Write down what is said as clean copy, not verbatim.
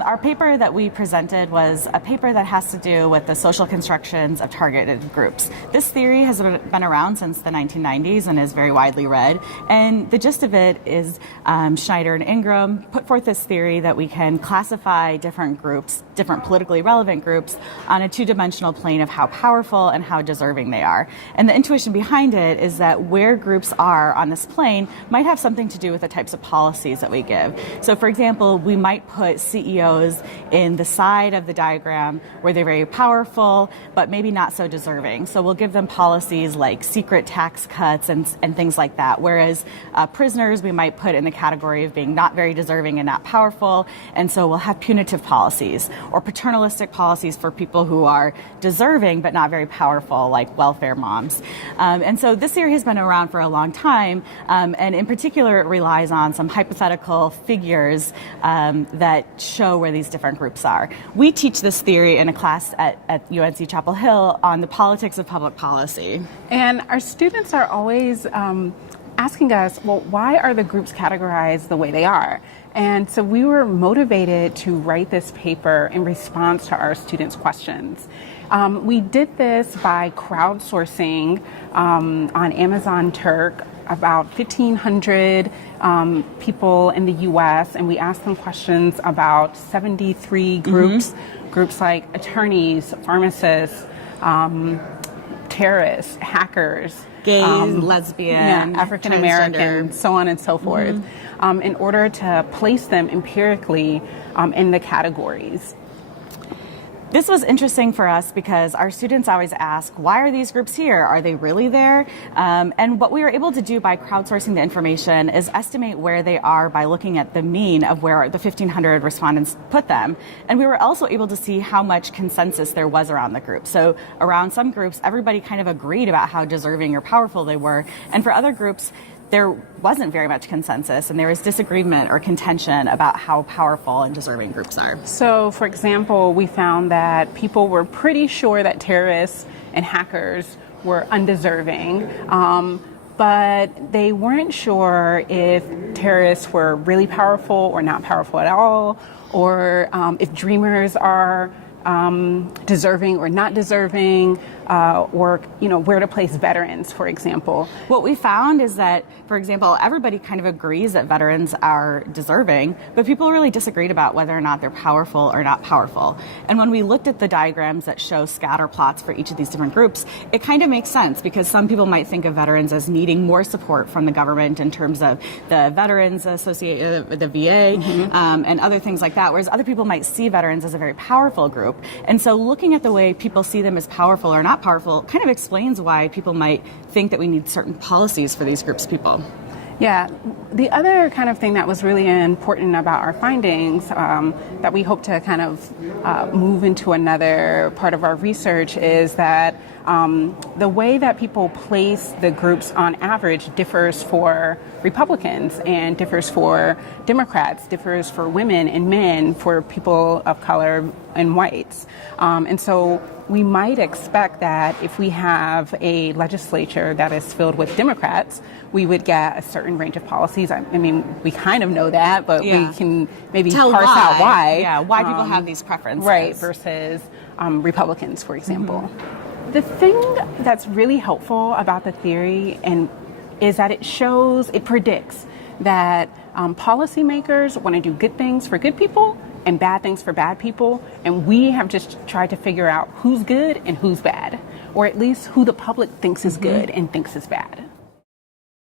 Our paper that we presented was a paper that has to do with the social constructions of targeted groups. This theory has been around since the 1990s and is very widely read. And the gist of it is Schneider and Ingram put forth this theory that we can classify different groups, different politically relevant groups, on a two-dimensional plane of how powerful and how deserving they are. And the intuition behind it is that where groups are on this plane might have something to do with the types of policies that we give. So, for example, we might put CEOs in the side of the diagram where they're very powerful, but maybe not so deserving. So we'll give them policies like secret tax cuts and things like that. Whereas prisoners, we might put in the category of being not very deserving and not powerful. And so we'll have punitive policies or paternalistic policies for people who are deserving but not very powerful, like welfare moms. And so this theory has been around for a long time. And in particular, it relies on some hypothetical figures that show where these different groups are. We teach this theory in a class at UNC Chapel Hill on the politics of public policy. And our students are always asking us, well, why are the groups categorized the way they are? And so we were motivated to write this paper in response to our students' questions. We did this by crowdsourcing on Amazon Turk about 1,500 people in the U.S., and we asked them questions about 73 groups, groups like attorneys, pharmacists, terrorists, hackers, gays, lesbian, African American, so on and so forth, in order to place them empirically in the categories. This was interesting for us because our students always ask, why are these groups here? Are they really there? And what we were able to do by crowdsourcing the information is estimate where they are by looking at the mean of where the 1,500 respondents put them. And we were also able to see how much consensus there was around the group. So around some groups, everybody kind of agreed about how deserving or powerful they were. And for other groups, there wasn't very much consensus, and there was disagreement or contention about how powerful and deserving groups are. So, for example, we found that people were pretty sure that terrorists and hackers were undeserving, but they weren't sure if terrorists were really powerful or not powerful at all, or if dreamers are deserving or not deserving, or where to place veterans, for example. What we found is that, for example, everybody kind of agrees that veterans are deserving, but people really disagreed about whether or not they're powerful or not powerful. And when we looked at the diagrams that show scatter plots for each of these different groups, it kind of makes sense because some people might think of veterans as needing more support from the government in terms of the veterans associated with the VA and other things like that, whereas other people might see veterans as a very powerful group. And so looking at the way people see them as powerful or not powerful kind of explains why people might think that we need certain policies for these groups of people. Yeah, the other kind of thing that was really important about our findings that we hope to kind of move into another part of our research is that the way that people place the groups on average differs for Republicans and differs for Democrats, differs for women and men, for people of color and whites. And so we might expect that if we have a legislature that is filled with Democrats, we would get a certain range of policies. I mean, we kind of know that, but we can maybe parse out why. Yeah, why people have these preferences. Right, versus Republicans, for example. The thing that's really helpful about the theory is that it predicts that policymakers want to do good things for good people and bad things for bad people, and we have just tried to figure out who's good and who's bad, or at least who the public thinks is good and thinks is bad.